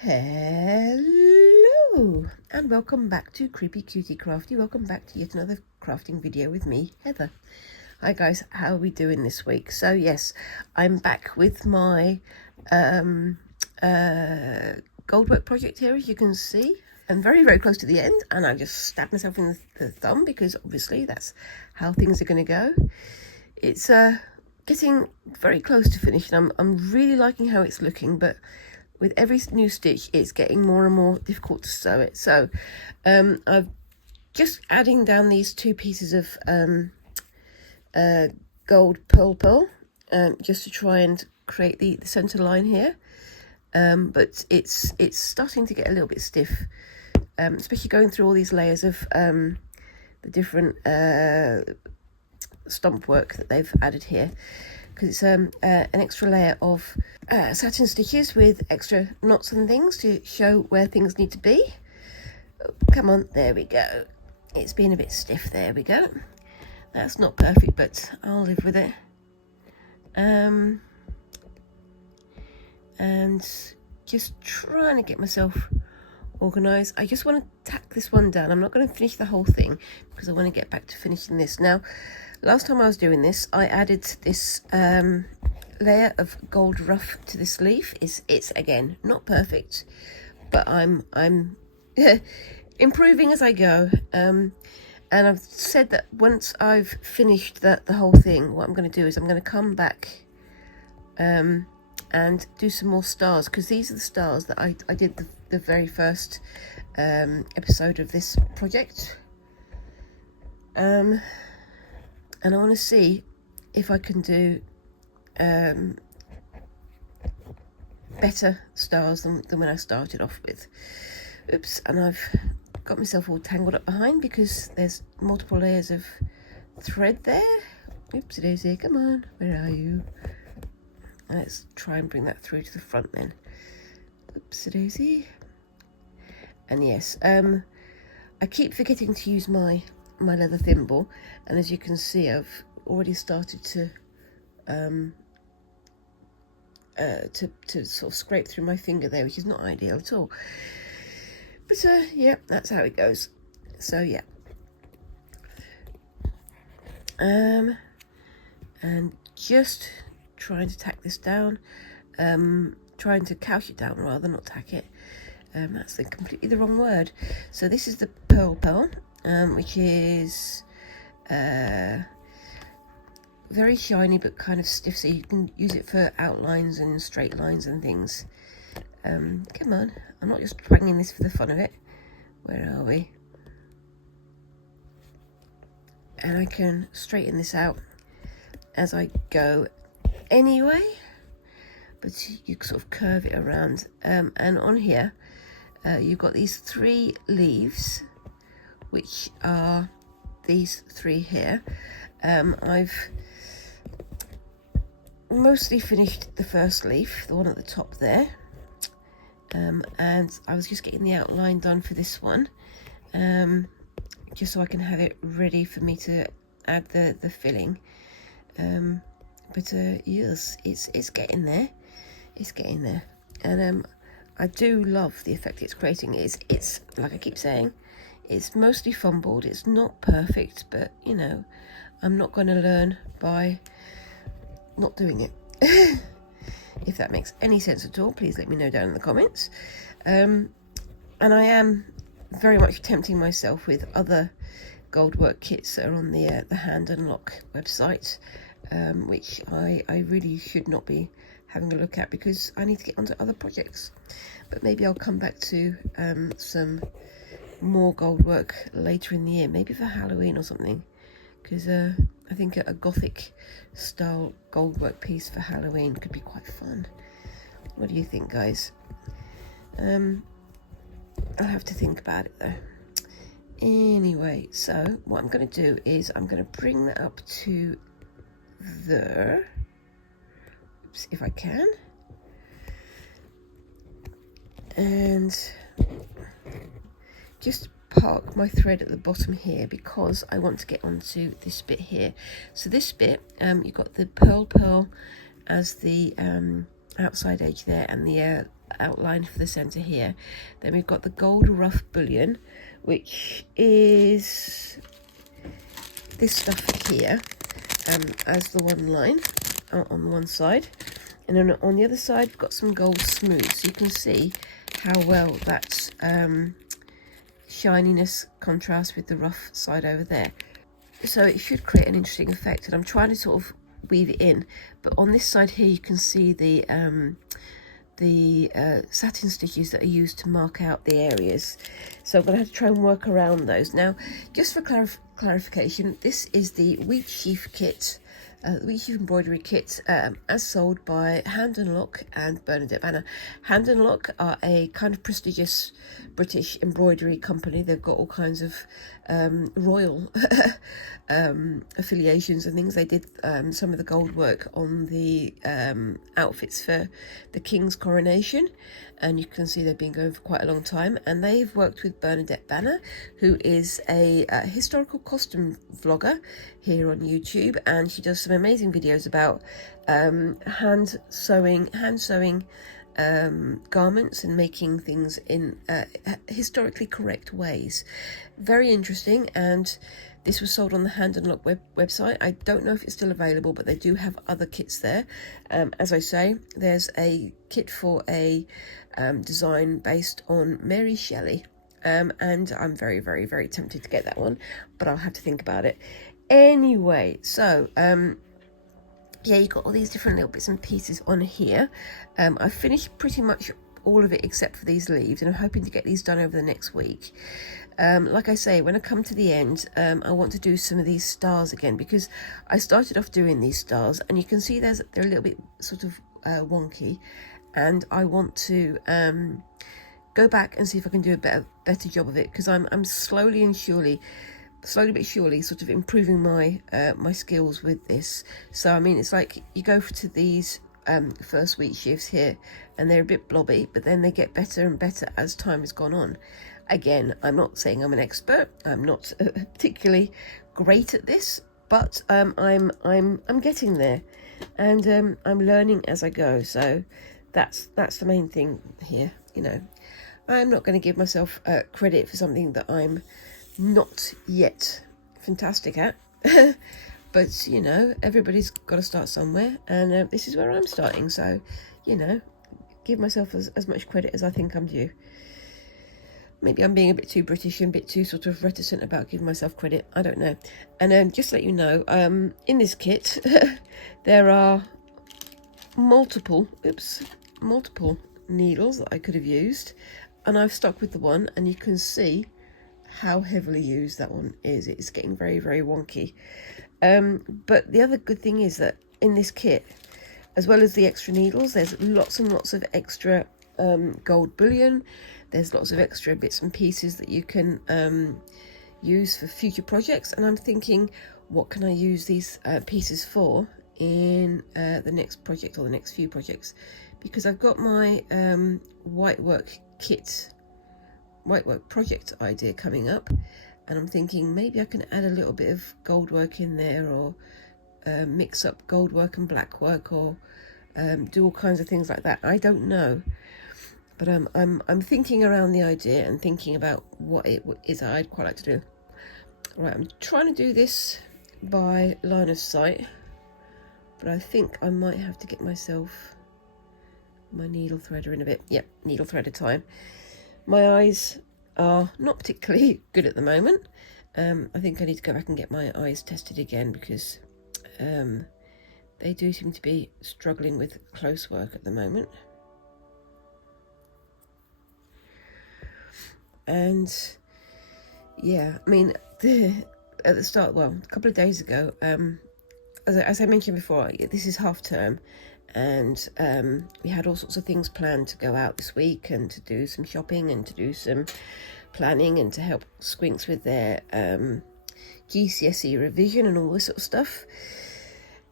Hello and welcome back to Creepy Cutie Crafty. Welcome back to yet another crafting video with me, Heather. Hi guys, how are we doing this week? So yes, I'm back with my Goldwork project here, as you can see. I'm very close to the end and I just stabbed myself in the thumb because obviously that's how things are going to go. It's getting very close to finish and I'm really liking how it's looking, but with every new stitch it's getting more and more difficult to sew it. So I'm just adding down these two pieces of gold pearl just to try and create the center line here, but it's starting to get a little bit stiff, especially going through all these layers of the different stump work that they've added here, because it's an extra layer of satin stitches with extra knots and things to show where things need to be. Oh, come on, there we go. It's been a bit stiff. There we go. That's not perfect, but I'll live with it. And just trying to get myself organised. I just want to tack this one down. I'm not going to finish the whole thing because I want to get back to finishing this. Now, last time I was doing this, I added this layer of gold ruff to the sleeve. It's again not perfect, but I'm improving as I go. And I've said that once I've finished the whole thing, what I'm going to do is I'm going to come back and do some more stars, because these are the stars that I did the very first episode of this project. And I want to see if I can do better stars than when I started off with. Oops, and I've got myself all tangled up behind because there's multiple layers of thread there. Oopsie daisy, come on, where are you? Let's try and bring that through to the front then. Oopsie daisy. And yes, I keep forgetting to use my leather thimble, and as you can see, I've already started to sort of scrape through my finger there, which is not ideal at all. But yeah, that's how it goes. So yeah, and just trying to tack this down, trying to couch it down rather, not tack it. That's completely the wrong word. So this is the pearl, which is very shiny but kind of stiff, so you can use it for outlines and straight lines and things. Come on, I'm not just twanging this for the fun of it. Where are we? And I can straighten this out as I go anyway, but you sort of curve it around. And on here you've got these three leaves, which are these three here. I've mostly finished the first leaf, the one at the top there, and I was just getting the outline done for this one, just so I can have it ready for me to add the filling. But yes, it's getting there. It's getting there, and I do love the effect it's creating. It's like I keep saying, it's mostly fumbled. It's not perfect, but you know, I'm not going to learn by not doing it. If that makes any sense at all, please let me know down in the comments. And I am very much tempting myself with other Goldwork kits that are on the Hand Unlock website, which I really should not be having a look at because I need to get onto other projects. But maybe I'll come back to some more Goldwork later in the year, maybe for Halloween or something, because I think a gothic style Goldwork piece for Halloween could be quite fun. What do you think, guys? I'll have to think about it though. Anyway, so what I'm going to do is I'm going to bring that up to there. Oops, if I can. And just park my thread at the bottom here because I want to get onto this bit here. So this bit, you've got the pearl as the outside edge there, and the outline for the center here. Then we've got the gold rough bullion, which is this stuff here, as the one line on one side, and then on the other side we've got some gold smooth, so you can see how well that shininess contrasts with the rough side over there. So it should create an interesting effect, and I'm trying to sort of weave it in. But on this side here you can see the satin stitches that are used to mark out the areas, so I'm going to have to try and work around those. Now, just for clarification, this is the wheat sheaf kit, wheat sheaf embroidery kit, as sold by Hand and Lock and Bernadette Banner. Hand and Lock are a kind of prestigious British embroidery company. They've got all kinds of royal affiliations and things. They did some of the gold work on the outfits for the King's coronation, and you can see they've been going for quite a long time. And they've worked with Bernadette Banner, who is a historical costume vlogger here on YouTube, and she does some amazing videos about hand sewing garments and making things in historically correct ways. Very interesting, and this was sold on the Hand and Lock website. I don't know if it's still available, but they do have other kits there. As I say, there's a kit for a design based on Mary Shelley, and I'm very, very, very tempted to get that one, but I'll have to think about it. Anyway, so yeah, you've got all these different little bits and pieces on here. I've finished pretty much all of it except for these leaves, and I'm hoping to get these done over the next week. Like I say, when I come to the end, I want to do some of these stars again, because I started off doing these stars and you can see they're a little bit sort of wonky, and I want to go back and see if I can do a better job of it, because I'm slowly but surely sort of improving my my skills with this. So I mean, it's like you go to these first wheat sheaves here and they're a bit blobby, but then they get better and better as time has gone on. Again, I'm not saying I'm an expert. I'm not particularly great at this, but I'm getting there, and I'm learning as I go. So that's the main thing here. You know, I'm not going to give myself credit for something that I'm not yet fantastic at. But you know, everybody's got to start somewhere, and this is where I'm starting. So, you know, give myself as much credit as I think I'm due. Maybe I'm being a bit too British and a bit too sort of reticent about giving myself credit. I don't know. And just to let you know, in this kit there are multiple needles that I could have used, and I've stuck with the one, and you can see how heavily used that one is. It's getting very, very wonky. But the other good thing is that in this kit, as well as the extra needles, there's lots and lots of extra gold bullion. There's lots of extra bits and pieces that you can use for future projects. And I'm thinking, what can I use these pieces for in the next project or the next few projects? Because I've got my whitework project idea coming up, and I'm thinking maybe I can add a little bit of gold work in there, or mix up gold work and black work, or do all kinds of things like that. I don't know, but I'm thinking around the idea and thinking about what it is I'd quite like to do. Right, I'm trying to do this by line of sight, but I think I might have to get myself my needle threader in a bit. Yep, needle threader time. My eyes are not particularly good at the moment. I think I need to go back and get my eyes tested again, because they do seem to be struggling with close work at the moment. And yeah, I mean, at the start, well, a couple of days ago, as I mentioned before, this is half term, and we had all sorts of things planned to go out this week, and to do some shopping, and to do some planning, and to help Squinks with their GCSE revision and all this sort of stuff.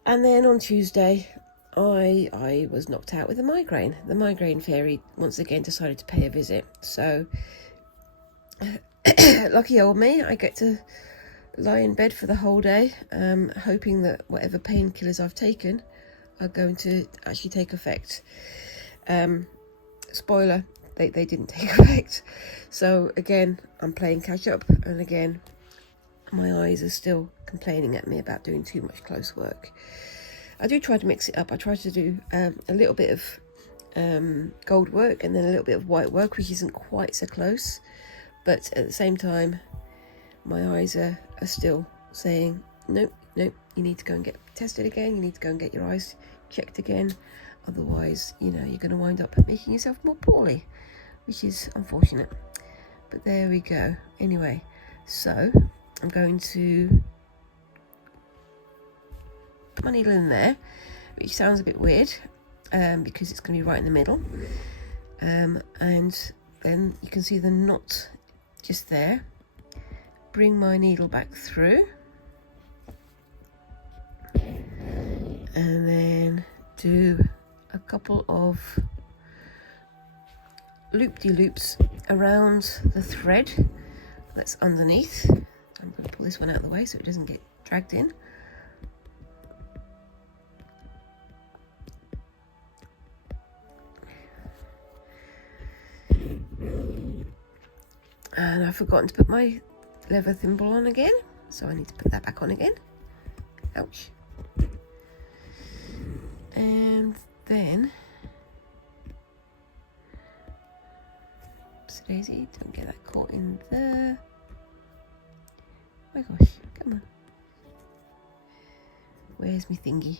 And then on Tuesday, I was knocked out with a migraine. The migraine fairy once again decided to pay a visit. So lucky old me, I get to lie in bed for the whole day, hoping that whatever painkillers I've taken are going to actually take effect. spoiler, they didn't take effect. So again, I'm playing catch up, and again, my eyes are still complaining at me about doing too much close work. I do try to mix it up. I try to do a little bit of gold work and then a little bit of white work, which isn't quite so close, but at the same time my eyes are still saying nope, you need to go and get tested again, you need to go and get your eyes checked again, otherwise, you know, you're going to wind up making yourself more poorly, which is unfortunate. But there we go. Anyway, so I'm going to put my needle in there, which sounds a bit weird because it's going to be right in the middle, and then you can see the knot just there. Bring my needle back through, and then do a couple of loop-de-loops around the thread that's underneath. I'm going to pull this one out of the way so it doesn't get dragged in. And I've forgotten to put my leather thimble on again, so I need to put that back on again. Ouch. And then, oops daisy, don't get that caught in there. Oh my gosh, come on. Where's my thingy?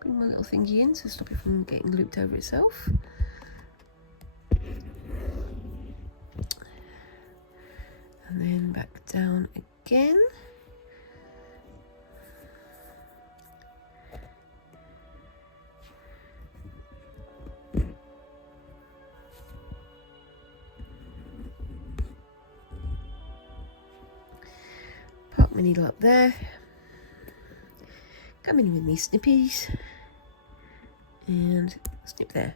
Bring my little thingy in to stop it from getting looped over itself. And then back down again. Park my needle up there. Come in with me snippies and snip there.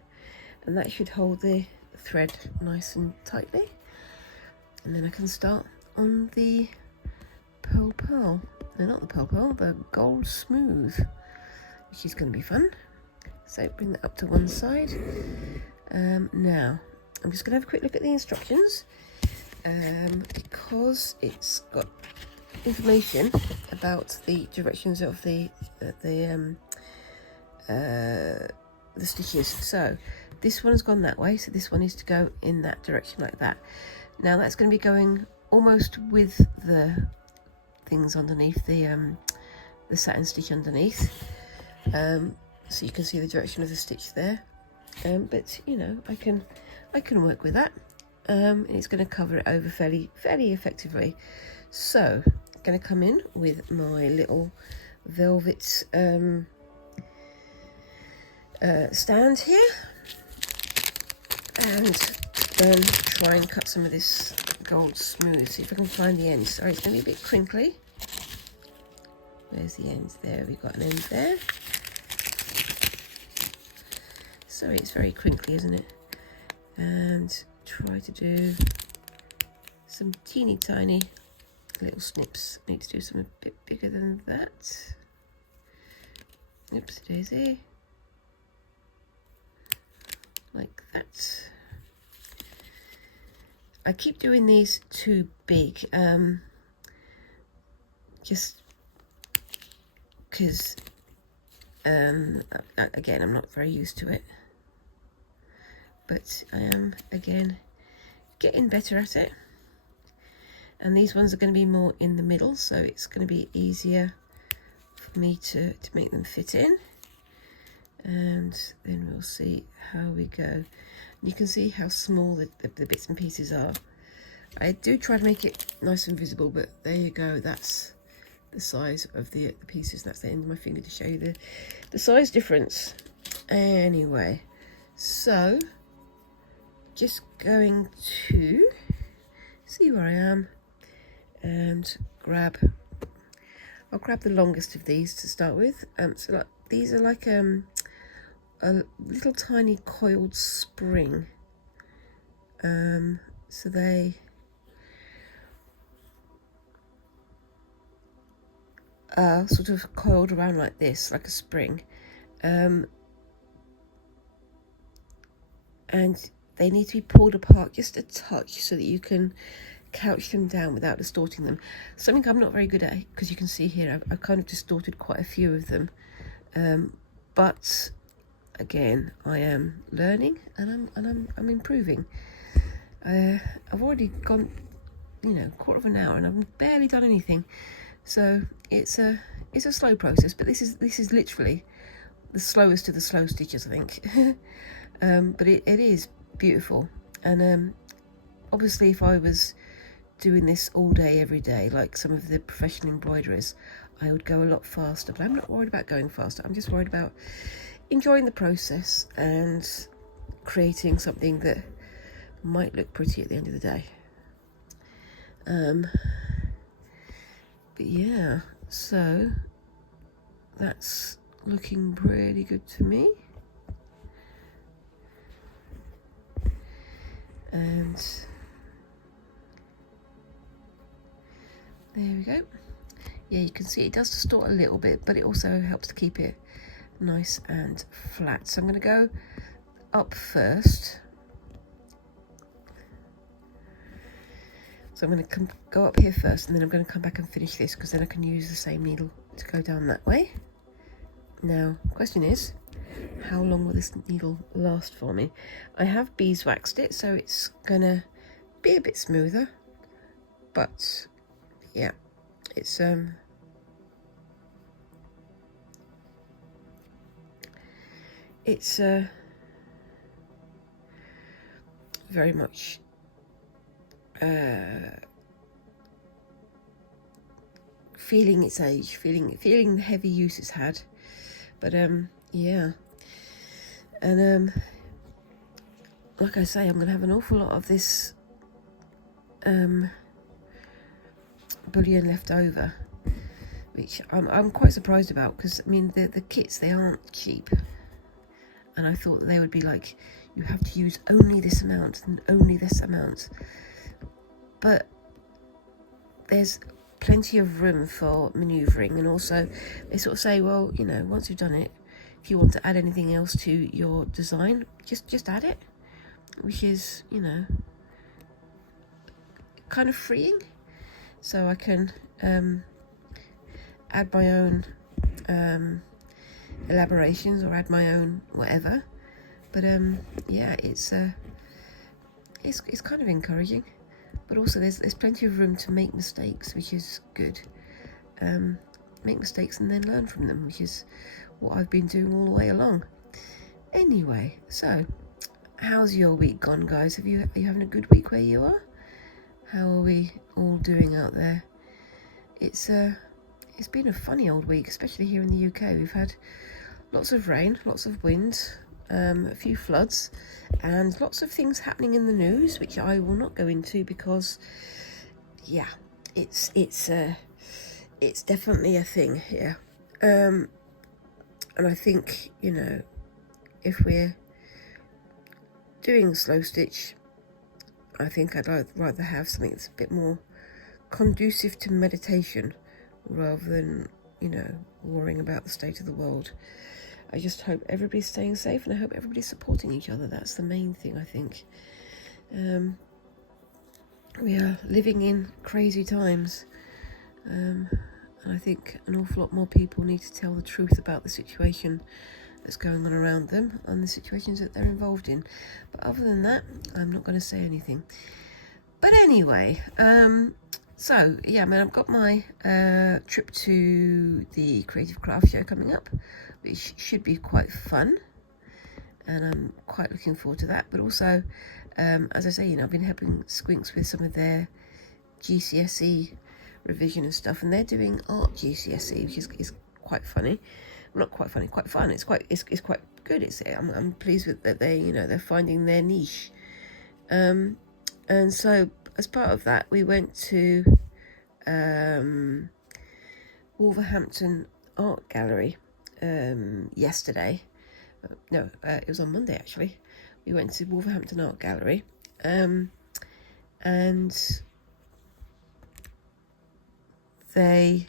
And that should hold the thread nice and tightly. And then I can start on the pearl. No, not the pearl, the gold smooth, which is going to be fun. So bring that up to one side. Now, I'm just going to have a quick look at the instructions because it's got information about the directions of the stitches. So this one's gone that way, so this one is to go in that direction like that. Now that's going to be going almost with the things underneath, the satin stitch underneath, so you can see the direction of the stitch there, but you know, I can work with that, and it's going to cover it over fairly effectively. So I'm going to come in with my little velvet stand here, and then try and cut some of this gold smooth. See if I can find the end. Sorry, it's going to be a bit crinkly. Where's the end? There, we've got an end there. Sorry, it's very crinkly, isn't it? And try to do some teeny tiny little snips. I need to do some a bit bigger than that. Oops daisy. Like that. I keep doing these too big, just because, again, I'm not very used to it, but I am, again, getting better at it. And these ones are going to be more in the middle, so it's going to be easier for me to make them fit in. And then we'll see how we go. You can see how small the bits and pieces are. I do try to make it nice and visible, but there you go, that's the size of the pieces. That's the end of my finger to show you the size difference. Anyway, so just going to see where I am and I'll grab the longest of these to start with. So like, these are like a little tiny coiled spring, so they are sort of coiled around like this, like a spring, and they need to be pulled apart just a touch so that you can couch them down without distorting them. Something I'm not very good at, because you can see here I've kind of distorted quite a few of them, but again, I am learning and I'm improving. I've already gone, quarter of an hour, and I've barely done anything. So it's a slow process, but this is literally the slowest of the slow stitches, I think. But it is beautiful, and obviously if I was doing this all day every day like some of the professional embroiderers, I would go a lot faster. But I'm not worried about going faster. I'm just worried about enjoying the process and creating something that might look pretty at the end of the day. But yeah, so that's looking pretty good to me. And there we go. Yeah, you can see it does distort a little bit, but it also helps to keep it nice and flat. So I'm going to go up first. So I'm going to go up here first, and then I'm going to come back and finish this, because then I can use the same needle to go down that way. Now, the question is, how long will this needle last for me? I have beeswaxed it, so it's going to be a bit smoother. But, yeah, it's very much feeling its age, feeling the heavy use it's had. But yeah, and like I say, I'm gonna have an awful lot of this bullion left over, which I'm quite surprised about, because I mean the kits, they aren't cheap, and I thought they would be like, you have to use only this amount and only this amount, but there's plenty of room for manoeuvring. And also they sort of say, well, once you've done it, if you want to add anything else to your design, just add it, which is kind of freeing. So I can add my own elaborations, or add my own whatever. But yeah, it's kind of encouraging. But also there's plenty of room to make mistakes, which is good. Make mistakes and then learn from them, which is what I've been doing all the way along. Anyway, so how's your week gone, guys? Are you having a good week where you are? How are we all doing out there? It's been a funny old week, especially here in the UK. We've had lots of rain, lots of wind, a few floods, and lots of things happening in the news, which I will not go into, because yeah, it's definitely a thing here. And I think, if we're doing slow stitch, I think I'd rather have something that's a bit more conducive to meditation, rather than worrying about the state of the world. I just hope everybody's staying safe, and I hope everybody's supporting each other. That's the main thing, I think. We are living in crazy times, and I think an awful lot more people need to tell the truth about the situation that's going on around them and the situations that they're involved in. But other than that, I'm not going to say anything. But anyway, so yeah, I've got my trip to the Creative Craft Show coming up, which should be quite fun, and I'm quite looking forward to that. But also, as I say, I've been helping Squinks with some of their GCSE revision and stuff, and they're doing art GCSE, which is quite funny. Not quite funny, quite fun. It's quite good. I'm pleased with that. They're finding their niche. And so as part of that, we went to Wolverhampton Art Gallery yesterday. No, it was on Monday actually. We went to Wolverhampton Art Gallery, and they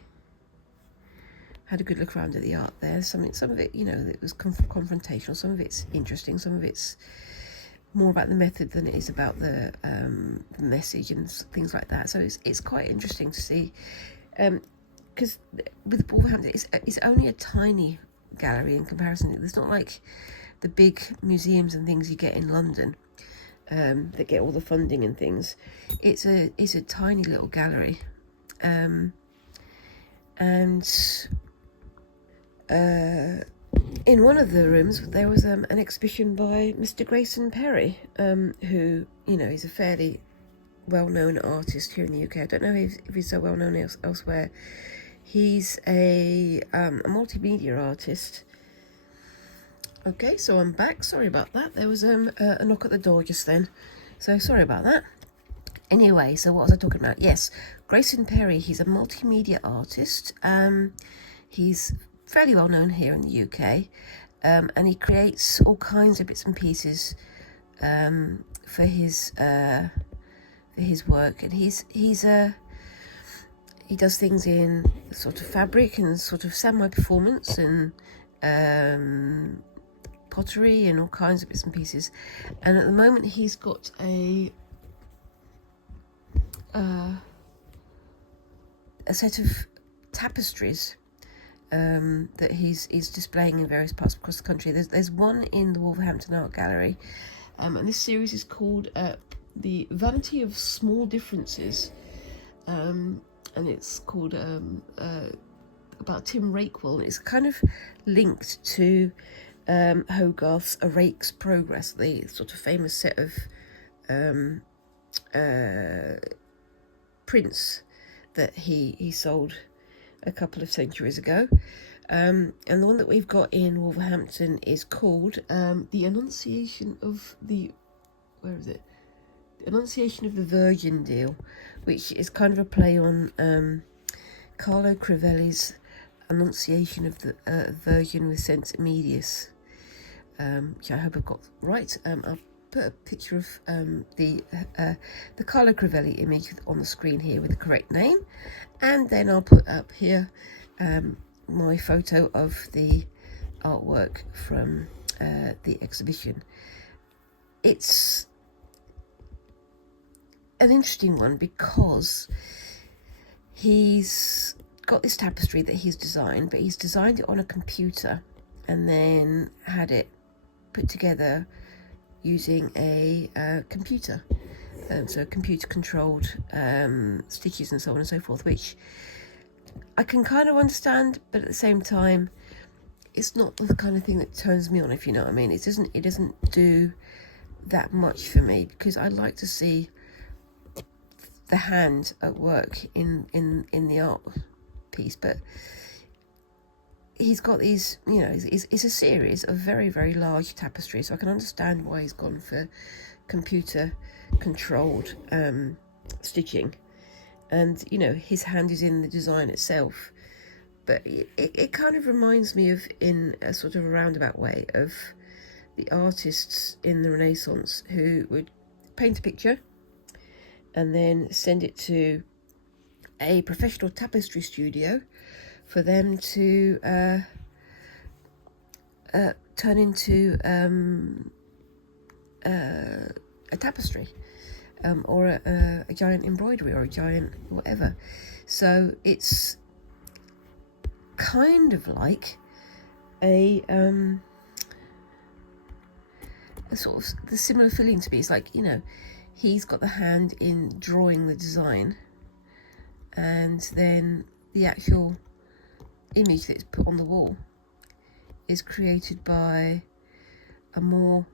had a good look around at the art there. Some of it, it was confrontational. Some of it's interesting. Some of it's more about the method than it is about the message and things like that. So it's quite interesting to see, because with Wolverhampton, it's only a tiny gallery in comparison. It's not like the big museums and things you get in London, that get all the funding and things. It's a tiny little gallery, and in one of the rooms there was an exhibition by Mr. Grayson Perry, who, you know, is a fairly well-known artist here in the UK. I don't know if he's so well-known elsewhere. He's a multimedia artist. Okay, so I'm back. Sorry about that. There was a knock at the door just then, so sorry about that. Anyway, so what was I talking about? Yes, Grayson Perry. He's a multimedia artist. He's fairly well known here in the UK, and he creates all kinds of bits and pieces for his work. And he does things in sort of fabric and sort of semi-performance and pottery and all kinds of bits and pieces. And at the moment he's got a set of tapestries that he's displaying in various parts across the country. There's one in the Wolverhampton Art Gallery, and this series is called The Vanity of Small Differences, and it's called about Tim Rakewell, and it's kind of linked to Hogarth's A Rake's Progress, the sort of famous set of prints that he sold a couple of centuries ago. And the one that we've got in Wolverhampton is called The Annunciation of the... where is it? The Annunciation of the Virgin Deal, which is kind of a play on Carlo Crivelli's Annunciation of the Virgin with Saint Emidius, which I hope I've got right. I'll put a picture of the Carlo Crivelli image on the screen here with the correct name, and then I'll put up here my photo of the artwork from the exhibition. It's an interesting one because he's got this tapestry that he's designed, but he's designed it on a computer and then had it put together using a computer, so computer controlled stitches and so on and so forth, which I can kind of understand, but at the same time it's not the kind of thing that turns me on, if you know what I mean. It doesn't do that much for me, because I like to see the hand at work in the art piece. But he's got these, you know, it's a series of very, very large tapestries, so I can understand why he's gone for computer controlled stitching, and you know, his hand is in the design itself. But it kind of reminds me of, in a sort of a roundabout way, of the artists in the Renaissance who would paint a picture and then send it to a professional tapestry studio for them to turn into a tapestry, or a giant embroidery, or a giant whatever. So it's kind of like a sort of the similar feeling to me. It's like, you know, he's got the hand in drawing the design, and then the actual image that's put on the wall is created by a more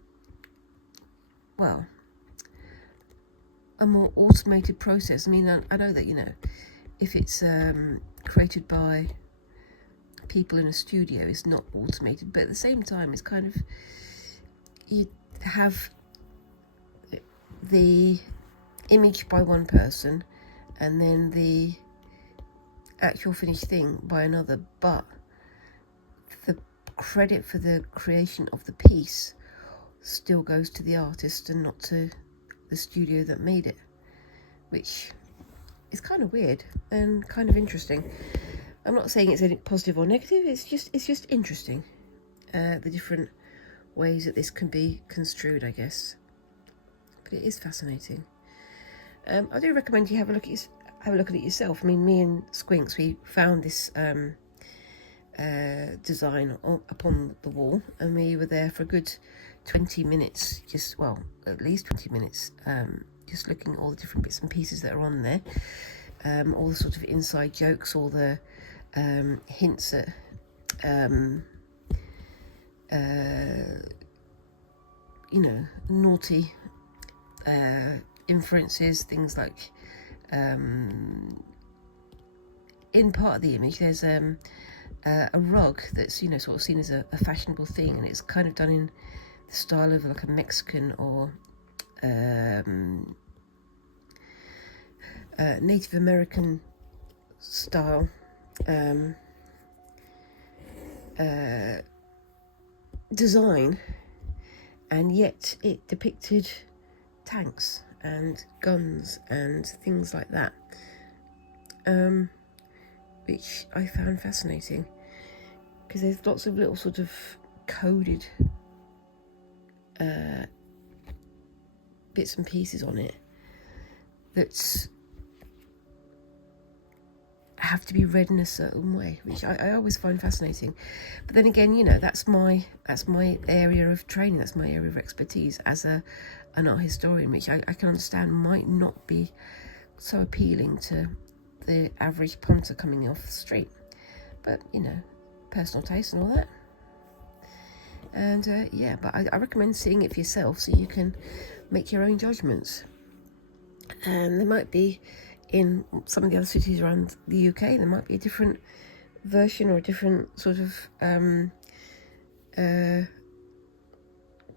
automated process. I mean, I know that, you know, if it's created by people in a studio, it's not automated, but at the same time it's kind of, you have the image by one person and then the actual finished thing by another, but the credit for the creation of the piece still goes to the artist and not to the studio that made it, which is kind of weird and kind of interesting. I'm not saying it's any positive or negative, it's just interesting, the different ways that this can be construed, I guess. It is fascinating. I do recommend you have a look at it yourself. I mean, me and Squinks, we found this design upon the wall, and we were there for a good 20 minutes, at least 20 minutes, just looking at all the different bits and pieces that are on there, all the sort of inside jokes, all the hints at naughty inferences, things like in part of the image there's a rug that's sort of seen as a fashionable thing, and it's kind of done in the style of like a Mexican or Native American style design, and yet it depicted tanks and guns and things like that, which I found fascinating, because there's lots of little sort of coded bits and pieces on it that have to be read in a certain way, which I always find fascinating. But then again, that's my area of training, that's my area of expertise as an art historian, which I can understand might not be so appealing to the average punter coming off the street, but personal taste and all that. And but I recommend seeing it for yourself so you can make your own judgments. And there might be, in some of the other cities around the UK, there might be a different version or a different sort of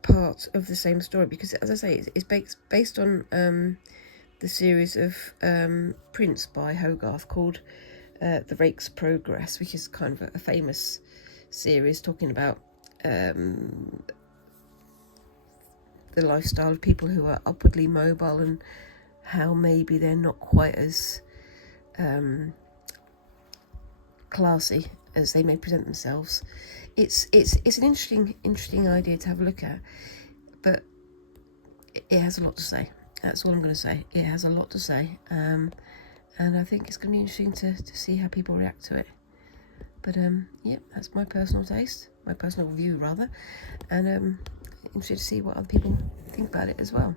part of the same story, because, as I say, it's based on the series of prints by Hogarth called The Rake's Progress, which is kind of a famous series talking about the lifestyle of people who are upwardly mobile and how maybe they're not quite as classy as they may present themselves. It's an interesting idea to have a look at, but it has a lot to say. That's all I'm going to say. It has a lot to say, and I think it's going to be interesting to see how people react to it. But that's my personal taste, my personal view rather, and interested to see what other people think about it as well.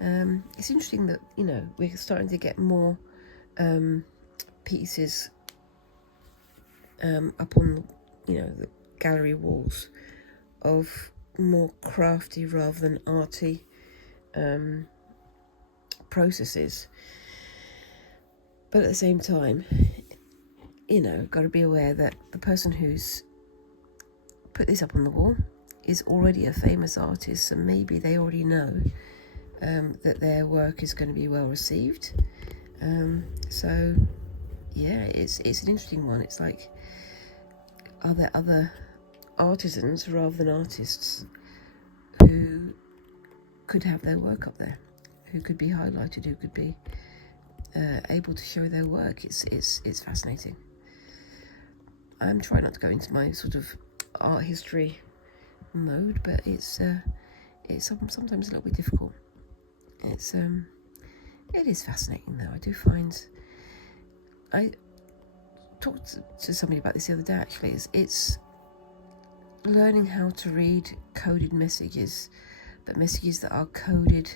It's interesting that we're starting to get more pieces up on the gallery walls of more crafty rather than arty processes, but at the same time, got to be aware that the person who's put this up on the wall is already a famous artist, so maybe they already know that their work is going to be well received. It's an interesting one. It's like, are there other artisans rather than artists who could have their work up there, who could be highlighted, who could be able to show their work? It's fascinating. I'm trying not to go into my sort of art history mode, but it's sometimes a little bit difficult. It is fascinating though. I talked to somebody about this the other day actually. It's learning how to read coded messages, but messages that are coded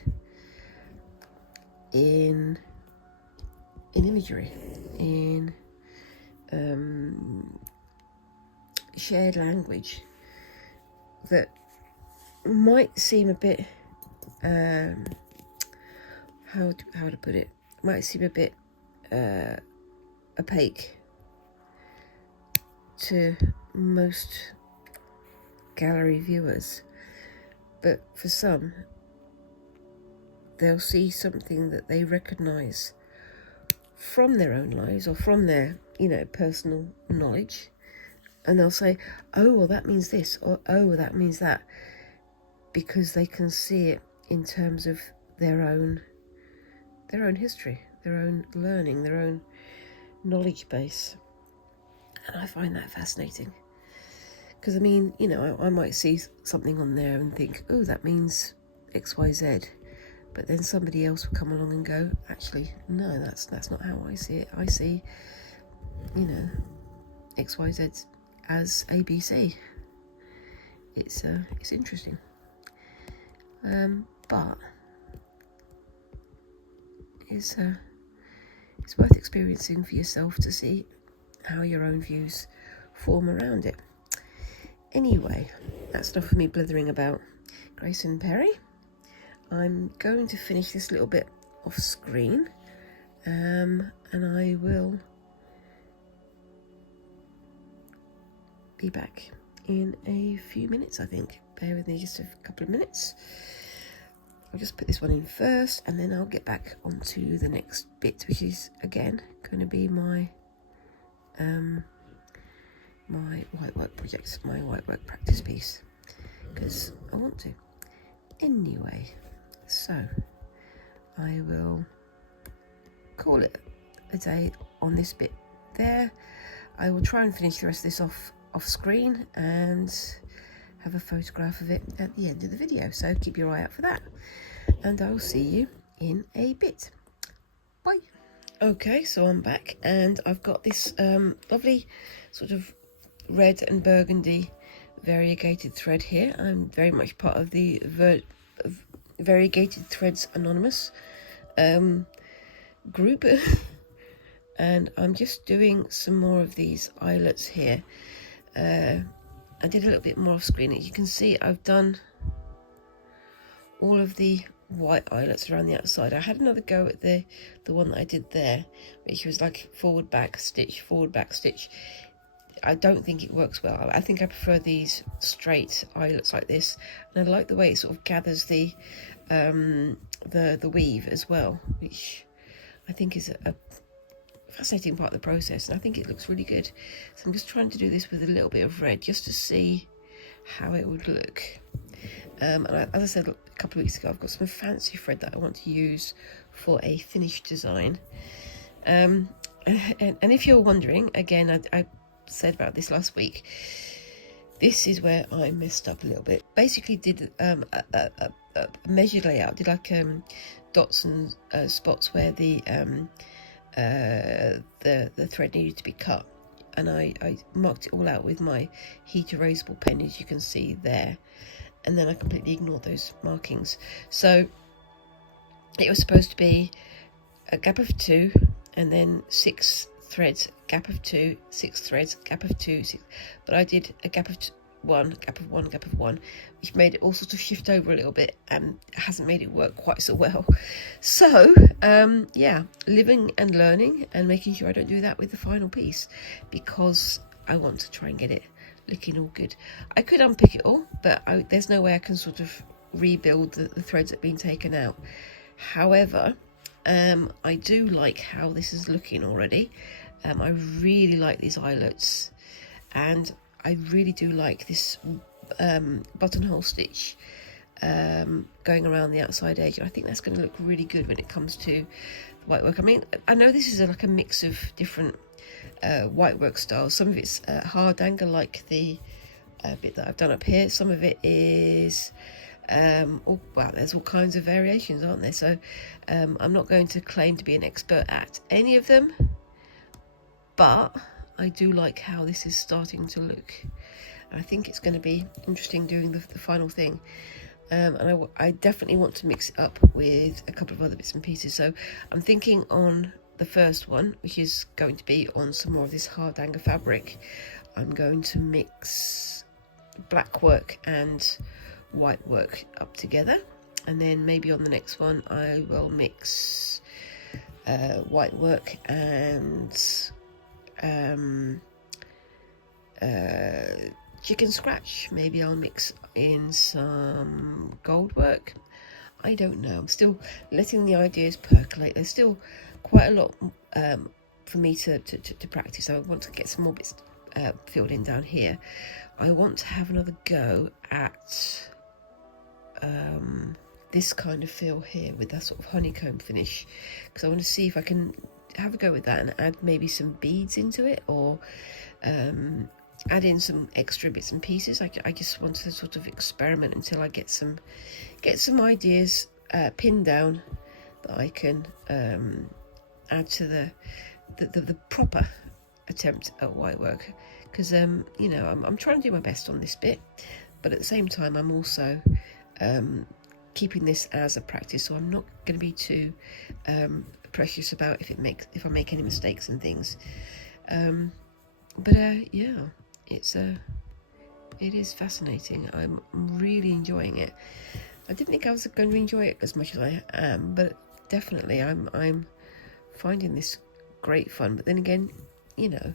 in imagery, in shared language that might seem a bit how to put it, might seem a bit opaque to most gallery viewers, but for some, they'll see something that they recognise from their own lives or from their personal knowledge, and they'll say, oh, well, that means this, or oh, that means that, because they can see it in terms of their own history, their own learning, their own knowledge base. And I find that fascinating, because I mean, I might see something on there and think, oh, that means XYZ, But then somebody else will come along and go, actually, no, that's not how I see it. I see, you know, XYZ as ABC. It's interesting. But it's worth experiencing for yourself to see how your own views form around it. Anyway, that's enough of me blithering about Grayson Perry. I'm going to finish this little bit off screen, and I will be back in a few minutes, I think. Bear with me just a couple of minutes. I'll just put this one in first, and then I'll get back onto the next bit, which is again going to be my my whitework project, my whitework practice piece, because I want to. Anyway, so I will call it a day on this bit there. I will try and finish the rest of this off screen and have a photograph of it at the end of the video, so keep your eye out for that, and I will see you in a bit. Bye. Okay, so I'm back, and I've got this lovely sort of red and burgundy variegated thread here. I'm very much part of the Variegated Threads Anonymous group and I'm just doing some more of these eyelets here. I did a little bit more off screen. As you can see, I've done all of the white eyelets around the outside. I had another go at the one that I did there, which was like forward back stitch. I don't think it works well. I think I prefer these straight eyelets like this, and I like the way it sort of gathers the weave as well, which I think is a fascinating part of the process, and I think it looks really good. So I'm just trying to do this with a little bit of red just to see how it would look. And as I said a couple of weeks ago, I've got some fancy thread that I want to use for a finished design. And if you're wondering, again, I said about this last week, this is where I messed up a little bit. Basically did a measured layout, did like dots and spots where the thread needed to be cut, and I marked it all out with my heat erasable pen, as you can see there, and then I completely ignored those markings. So it was supposed to be a gap of 2 and then 6 threads, gap of 2, 6 threads, gap of 2, 6, but I did a gap of 1, gap of 1, gap of 1, which made it all sort of shift over a little bit and hasn't made it work quite so well. So yeah, living and learning and making sure I don't do that with the final piece, because I want to try and get it looking all good. I could unpick it all, but there's no way I can sort of rebuild the threads that have been taken out. However, I do like how this is looking already. I really like these eyelets, and I really do like this buttonhole stitch going around the outside edge. I think that's going to look really good when it comes to the whitework. I mean, I know this is like a mix of different whitework styles. Some of it's hard angle, like the bit that I've done up here. Some of it is oh wow, there's all kinds of variations, aren't there? So I'm not going to claim to be an expert at any of them, but I do like how this is starting to look. I think it's going to be interesting doing the final thing, and I definitely want to mix it up with a couple of other bits and pieces. So I'm thinking on the first one, which is going to be on some more of this hard angle fabric, I'm going to mix black work and white work up together, and then maybe on the next one I will mix white work and chicken scratch. Maybe I'll mix in some gold work. I don't know, I'm still letting the ideas percolate. There's still quite a lot for me to practice. I want to get some more bits filled in down here. I want to have another go at this kind of feel here with that sort of honeycomb finish, because I want to see if I can have a go with that and add maybe some beads into it, or add in some extra bits and pieces. I just want to sort of experiment until I get some ideas pin down that I can add to the proper attempt at whitework, because you know, I'm trying to do my best on this bit, but at the same time I'm also keeping this as a practice, so I'm not going to be too precious about if I make any mistakes and things. But yeah, it is fascinating. I'm really enjoying it. I didn't think I was going to enjoy it as much as I am, but definitely I'm finding this great fun. But then again, you know,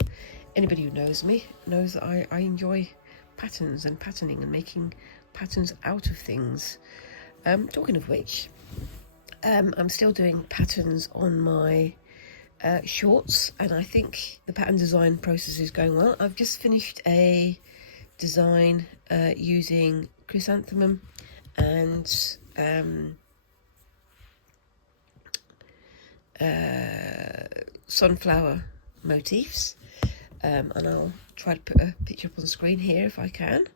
anybody who knows me knows that I enjoy patterns and patterning and making patterns out of things. Talking of which, I'm still doing patterns on my shorts, and I think the pattern design process is going well. I've just finished a design using chrysanthemum and sunflower motifs, and I'll try to put a picture up on the screen here if I can,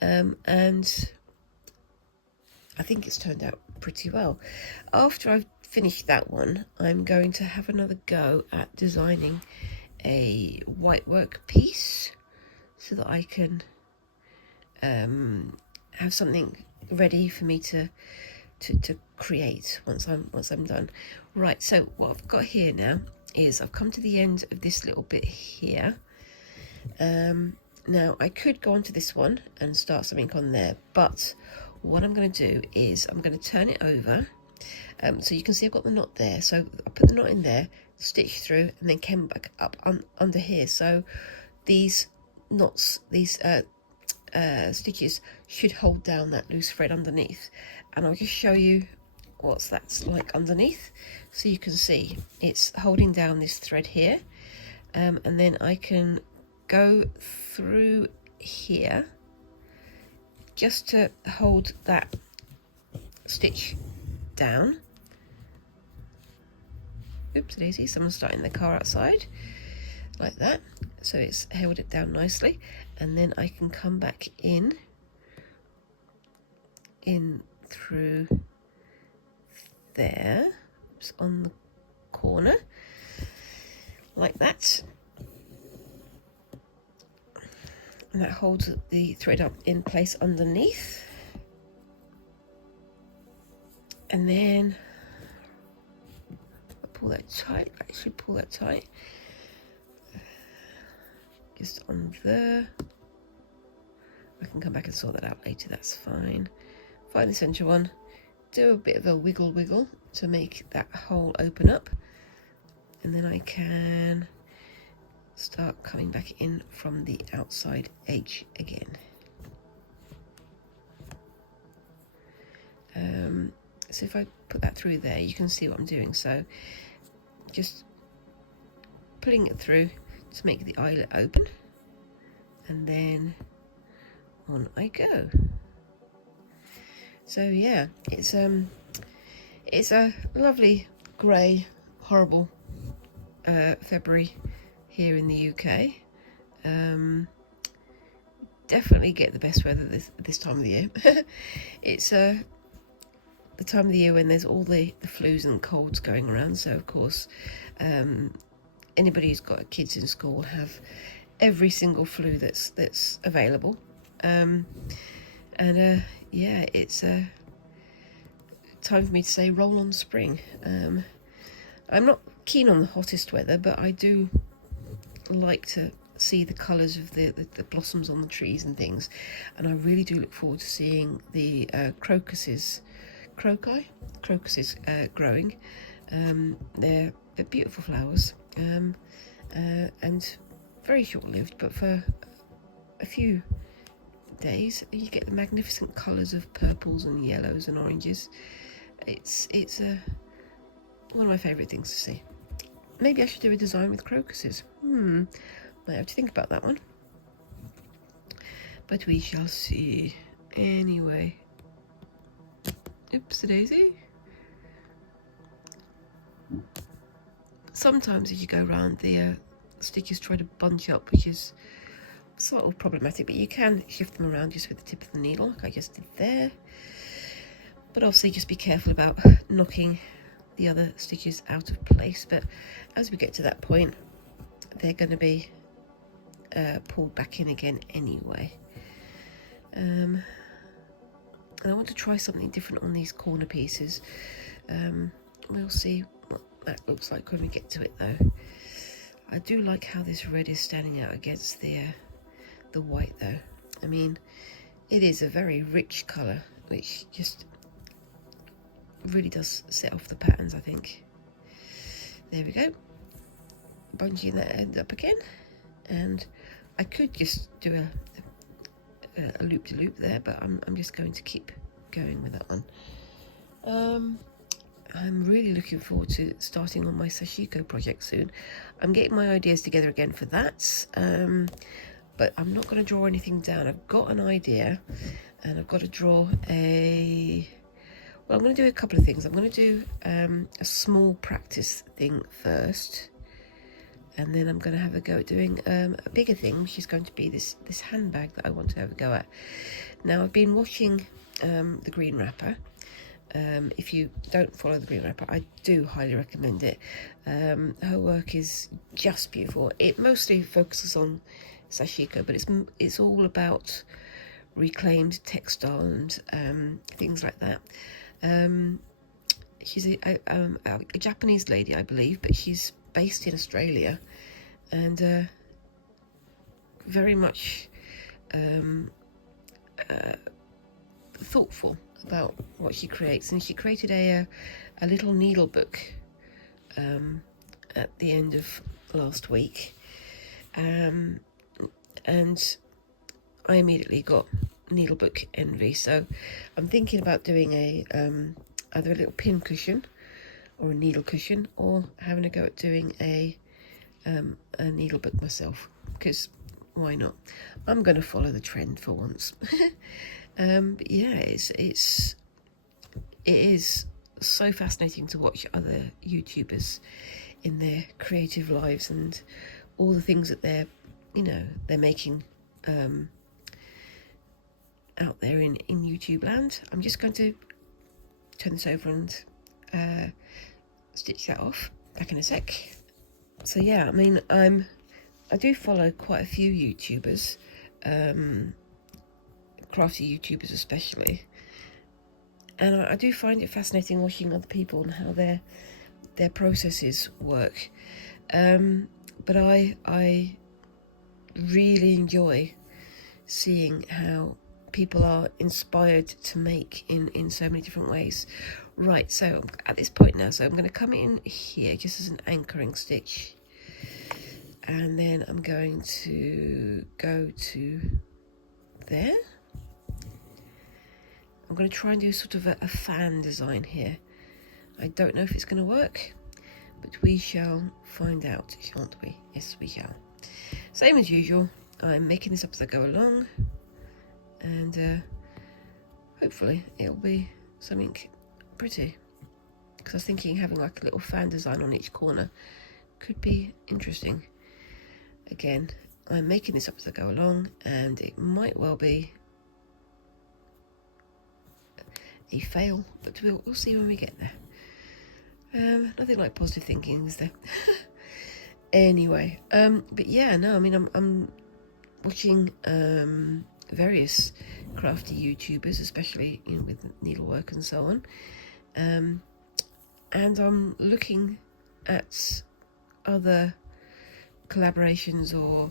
and I think it's turned out pretty well. After I've finished that one, I'm going to have another go at designing a whitework piece so that I can have something ready for me to create once I'm done. Right, so what I've got here now is I've come to the end of this little bit here. Now I could go onto this one and start something on there, but what I'm going to do is I'm going to turn it over, so you can see I've got the knot there, so I put the knot in there, stitch through, and then came back up under here, so these knots, these stitches should hold down that loose thread underneath, and I'll just show you what that's like underneath, so you can see it's holding down this thread here, and then I can go through here just to hold that stitch down. Oops daisy, someone's starting the car outside, like that, so it's held it down nicely, and then I can come back in through there, oops, on the corner, like that, and that holds the thread up in place underneath. And then I'll pull that tight, I should pull that tight, just on there. I can come back and sort that out later, that's fine. Find the centre one, do a bit of a wiggle to make that hole open up, and then I can start coming back in from the outside edge again. So if I put that through there, you can see what I'm doing. So just pulling it through to make the eyelet open, and then on I go. So yeah, it's a lovely grey, horrible February here in the UK. Definitely get the best weather this time of the year. It's the time of the year when there's all the flus and colds going around, so of course anybody who's got kids in school will have every single flu that's available, and yeah, it's time for me to say roll on spring. I'm not keen on the hottest weather, but I do like to see the colours of the blossoms on the trees and things, and I really do look forward to seeing the crocuses growing. They're beautiful flowers, and very short-lived, but for a few days you get the magnificent colours of purples and yellows and oranges. It's one of my favourite things to see. Maybe I should do a design with crocuses. Might have to think about that one, but we shall see. Anyway, oopsie daisy. Sometimes as you go around, the stitches try to bunch up, which is sort of problematic, but you can shift them around just with the tip of the needle, like I just did there. but obviously just be careful about knocking the other stitches out of place. But as we get to that point, they're going to be pulled back in again anyway. And I want to try something different on these corner pieces. We'll see what that looks like when we get to it though. I do like how this red is standing out against the white though. I mean, it is a very rich colour, which just really does set off the patterns, I think. There we go. Bungeeing that end up again, and I could just do a loop-de-loop there, but I'm just going to keep going with that one. I'm really looking forward to starting on my sashiko project soon. I'm getting my ideas together again for that, but I'm not going to draw anything down. I've got an idea, and I've got to draw well, I'm going to do a couple of things. I'm going to do a small practice thing first, and then I'm going to have a go at doing a bigger thing, which is going to be this handbag that I want to have a go at. Now, I've been watching the Green Wrapper. If you don't follow the Green Wrapper, I do highly recommend it. Her work is just beautiful. It mostly focuses on sashiko, but it's all about reclaimed textile and things like that. She's a Japanese lady, I believe, but she's based in Australia, and very much thoughtful about what she creates. And she created a little needle book at the end of last week, and I immediately got needlebook envy. So I'm thinking about doing either a little pin cushion or a needle cushion, or having a go at doing a needlebook myself, because why not? I'm going to follow the trend for once. But yeah, it is so fascinating to watch other YouTubers in their creative lives and all the things that they're making out there in YouTube land. I'm just going to turn this over and stitch that off. Back in a sec. So yeah, I mean, I do follow quite a few YouTubers, crafty YouTubers especially, and I do find it fascinating watching other people and how their processes work. But I really enjoy seeing how people are inspired to make in so many different ways. Right, so at this point now, so I'm going to come in here just as an anchoring stitch, and then I'm going to go to there. I'm going to try and do sort of a fan design here. I don't know if it's going to work, but we shall find out, shan't we? Yes, we shall. Same as usual, I'm making this up as I go along, and hopefully it'll be something pretty, because I was thinking having like a little fan design on each corner could be interesting. Again, I'm making this up as I go along, and it might well be a fail, but we'll see when we get there. Nothing like positive thinking, is there? Anyway, but yeah, no, I mean, I'm watching various crafty YouTubers, especially with needlework and so on, and I'm looking at other collaborations or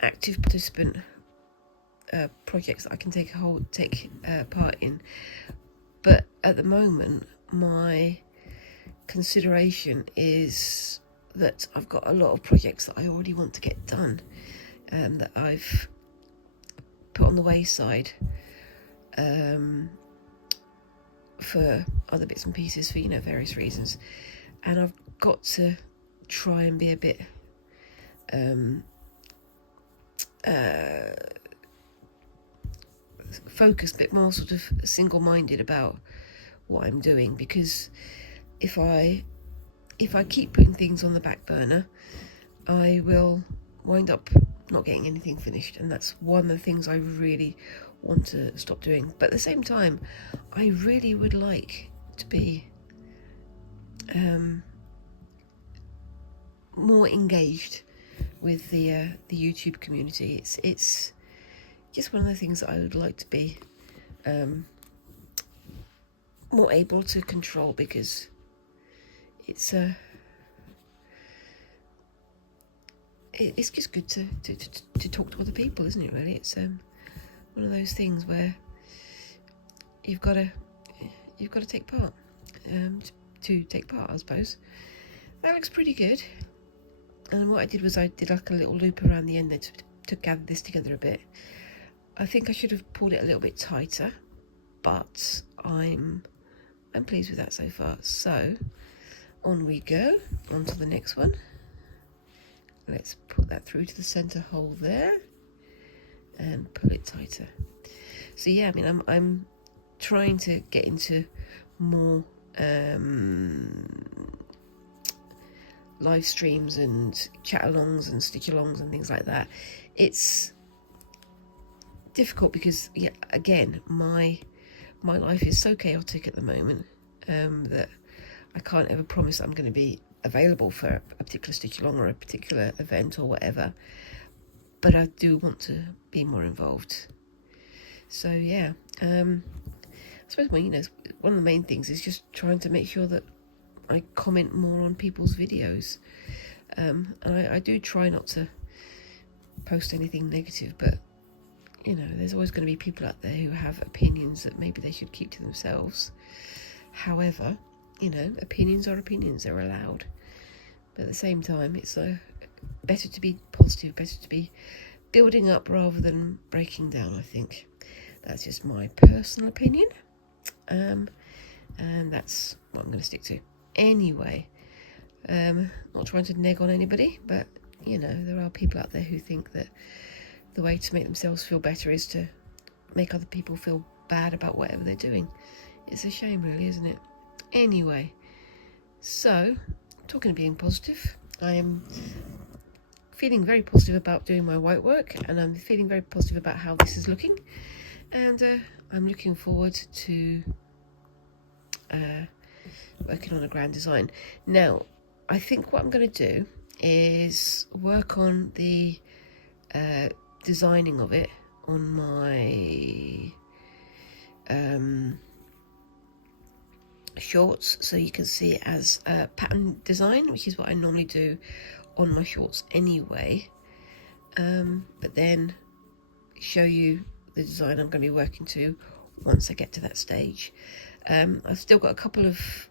active participant projects that I can take part in. But at the moment, my consideration is that I've got a lot of projects that I already want to get done, that I've put on the wayside for other bits and pieces for various reasons, and I've got to try and be a bit focused, a bit more sort of single-minded about what I'm doing, because if I keep putting things on the back burner, I will wind up not getting anything finished, and that's one of the things I really want to stop doing. But at the same time, I really would like to be more engaged with the YouTube community. It's just one of the things that I would like to be more able to control, because it's it's just good to talk to other people, isn't it? Really, it's one of those things where you've got to take part to take part, I suppose. That looks pretty good. And what I did was I did like a little loop around the end there to gather this together a bit. I think I should have pulled it a little bit tighter, but I'm pleased with that so far. So on we go, on to the next one. Let's put that through to the center hole there and pull it tighter. So yeah, I mean, I'm trying to get into more live streams and chat alongs and stitch alongs and things like that. It's difficult because, yeah, again, my life is so chaotic at the moment that I can't ever promise I'm going to be available for a particular stitch along or a particular event or whatever, but I do want to be more involved. So yeah, I suppose, well, one of the main things is just trying to make sure that I comment more on people's videos, and I do try not to post anything negative, but there's always going to be people out there who have opinions that maybe they should keep to themselves. However, opinions are opinions, they're allowed. But at the same time, it's better to be positive, better to be building up rather than breaking down, I think. That's just my personal opinion. And that's what I'm going to stick to. Anyway, not trying to neg on anybody, but, there are people out there who think that the way to make themselves feel better is to make other people feel bad about whatever they're doing. It's a shame, really, isn't it? Anyway, so talking of being positive, I am feeling very positive about doing my white work, and I'm feeling very positive about how this is looking, and I'm looking forward to working on a grand design. Now, I think what I'm going to do is work on the designing of it on my shorts, so you can see it as a pattern design, which is what I normally do on my shorts anyway, but then show you the design I'm going to be working to once I get to that stage. I've still got a couple of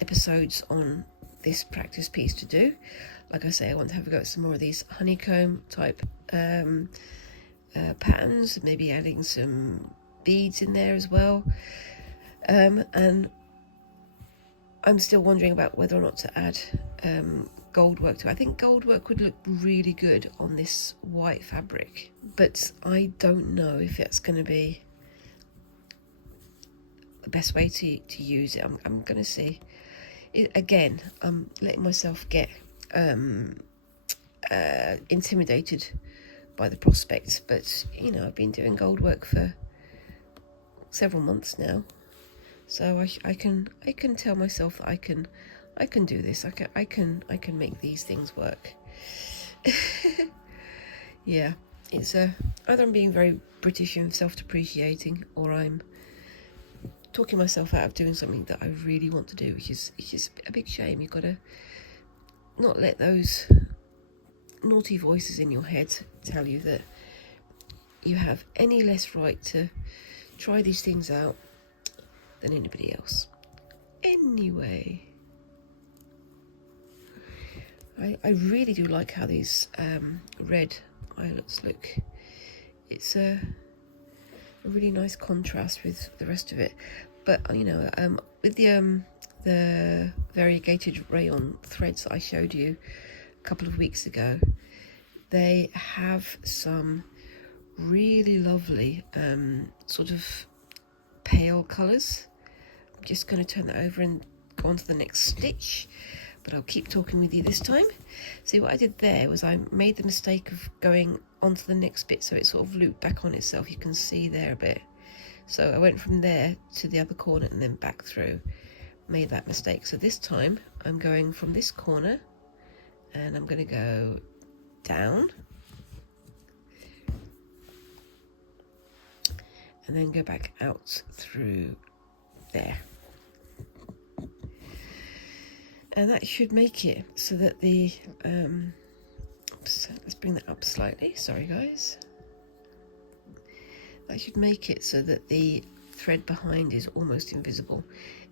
episodes on this practice piece to do. Like I say, I want to have a go at some more of these honeycomb type patterns, maybe adding some beads in there as well, and I'm still wondering about whether or not to add gold work to it. I think gold work would look really good on this white fabric, but I don't know if it's going to be the best way to use it. I'm going to see. Again, I'm letting myself get intimidated by the prospect, but I've been doing gold work for several months now, so I can tell myself that I can do this. I can make these things work. Yeah, it's either I'm being very British and self-depreciating, or I'm talking myself out of doing something that I really want to do, which is a big shame. You've got to not let those naughty voices in your head tell you that you have any less right to try these things out than anybody else. Anyway, I really do like how these red eyelets look. It's a really nice contrast with the rest of it, but with the variegated rayon threads that I showed you a couple of weeks ago, they have some really lovely sort of pale colours. I'm just going to turn that over and go on to the next stitch, but I'll keep talking with you this time. See, what I did there was I made the mistake of going onto the next bit, so it sort of looped back on itself. You can see there a bit. So I went from there to the other corner and then back through. Made that mistake. So this time I'm going from this corner and I'm going to go down and then go back out through there. And that should make it so that the oops, let's bring that up slightly, sorry guys. That should make it so that the thread behind is almost invisible.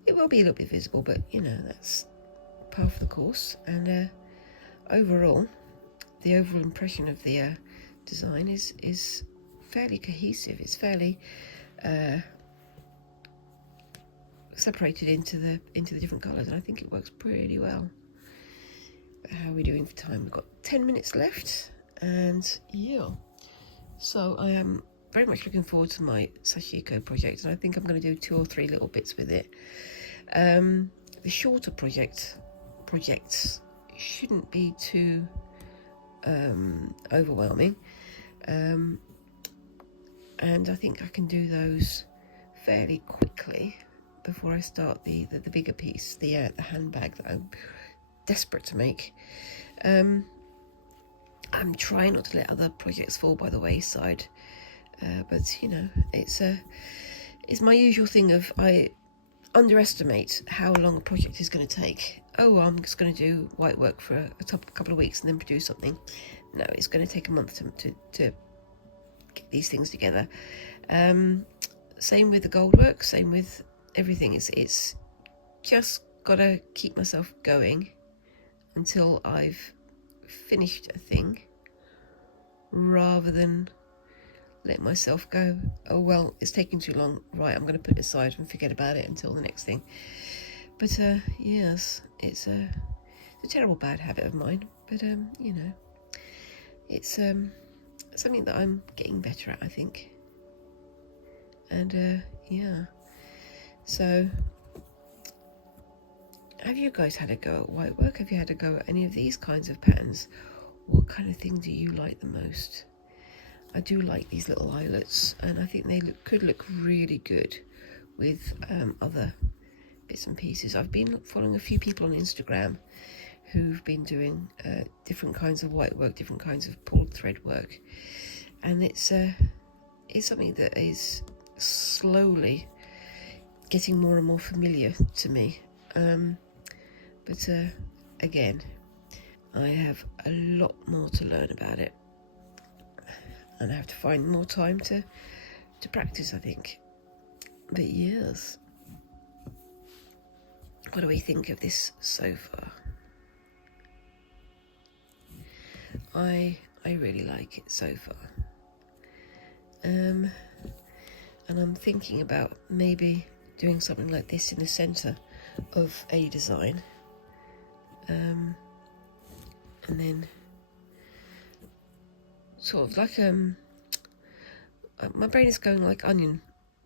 It will be a little bit visible, but you know, that's part of the course. And overall, the overall impression of the design is fairly cohesive. It's fairly separated into the different colours, and I think it works pretty well. But how are we doing for time? We've got 10 minutes left, and yeah, so I am very much looking forward to my sashiko project, and I think I'm going to do 2 or 3 little bits with it. The shorter projects shouldn't be too overwhelming, and I think I can do those fairly quickly before I start the bigger piece, the handbag that I'm desperate to make. I'm trying not to let other projects fall by the wayside, but you know, it's my usual thing of I underestimate how long a project is going to take. Oh, I'm just going to do white work for a couple of weeks and then produce something. No, it's going to take a month to get these things together. Same with the gold work, same with everything. It's just got to keep myself going until I've finished a thing, rather than let myself go, oh well, it's taking too long, right, I'm going to put it aside and forget about it until the next thing. But yes, it's a terrible bad habit of mine, but you know, it's something that I'm getting better at, I think. And yeah, so have you guys had a go at white work? Have you had a go at any of these kinds of patterns? What kind of thing do you like the most? I do like these little eyelets, and I think they could look really good with other bits and pieces. I've been following a few people on Instagram who've been doing different kinds of white work, different kinds of pulled thread work, and it's something that is slowly getting more and more familiar to me. But again, I have a lot more to learn about it, and I have to find more time to practice, I think. But yes, what do we think of this so far? I really like it so far. And I'm thinking about maybe doing something like this in the centre of a design, and then sort of like my brain is going like onion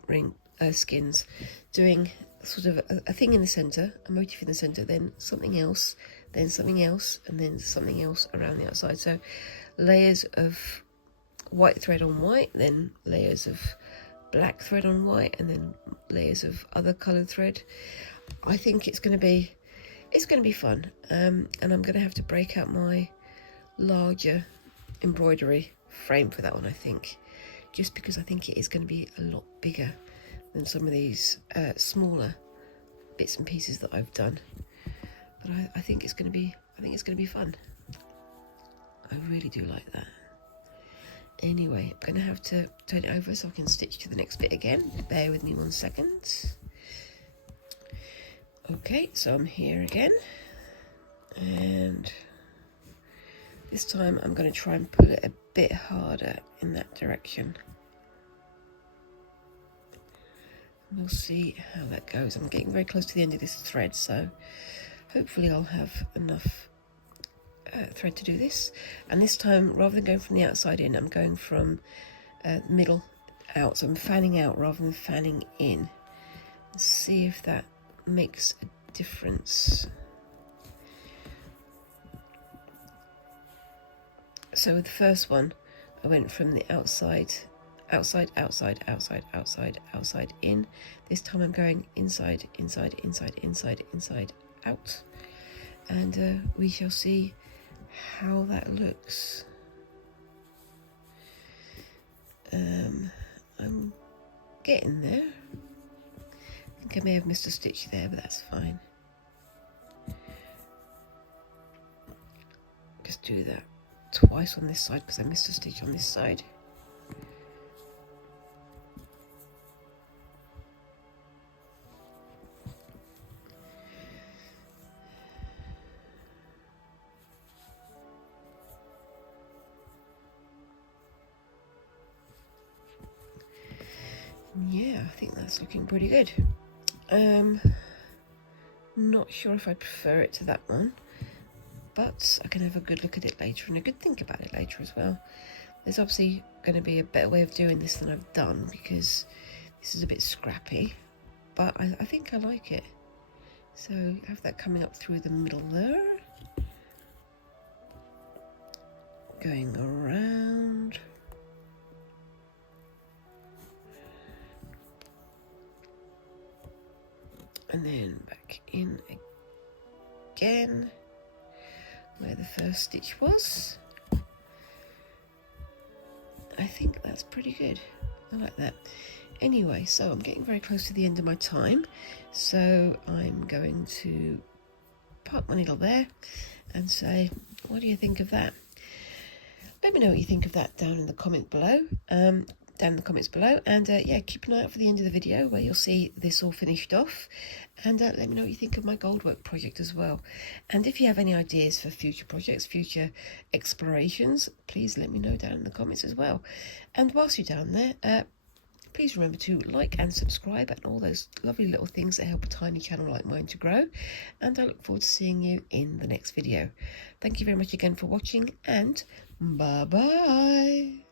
ring skins, doing sort of a thing in the centre, a motif in the centre, then something else, then something else, and then something else around the outside. So layers of white thread on white, then layers of black thread on white, and then layers of other coloured thread. I think it's going to be fun, and I'm going to have to break out my larger embroidery frame for that one, I think, just because I think it is going to be a lot bigger than some of these smaller bits and pieces that I've done. But I think it's going to be fun. I really do like that. Anyway, I'm going to have to turn it over so I can stitch to the next bit again. Bear with me 1 second. Okay, so I'm here again, and this time I'm going to try and pull it a bit harder in that direction. We'll see how that goes. I'm getting very close to the end of this thread, so hopefully I'll have enough thread to do this. And this time, rather than going from the outside in, I'm going from the middle out. So I'm fanning out rather than fanning in. Let's see if that makes a difference. So with the first one, I went from the outside, outside, outside, outside, outside, outside, in. This time I'm going inside, inside, inside, inside, inside, out. And we shall see how that looks. I'm getting there. I think I may have missed a stitch there, but that's fine. Just do that twice on this side because I missed a stitch on this side. Yeah, I think that's looking pretty good. Not sure if I prefer it to that one, but I can have a good look at it later and a good think about it later as well. There's obviously going to be a better way of doing this than I've done because this is a bit scrappy, but I think I like it. So have that coming up through the middle there, going around. And then back in again where the first stitch was. I think that's pretty good. I like that. Anyway, so I'm getting very close to the end of my time, so I'm going to park my needle there and say, what do you think of that? Let me know what you think of that down in the comment below. And yeah, keep an eye out for the end of the video where you'll see this all finished off, and let me know what you think of my Goldwork project as well. And if you have any ideas for future projects, future explorations, please let me know down in the comments as well. And whilst you're down there, please remember to like and subscribe and all those lovely little things that help a tiny channel like mine to grow. And I look forward to seeing you in the next video. Thank you very much again for watching, and bye bye.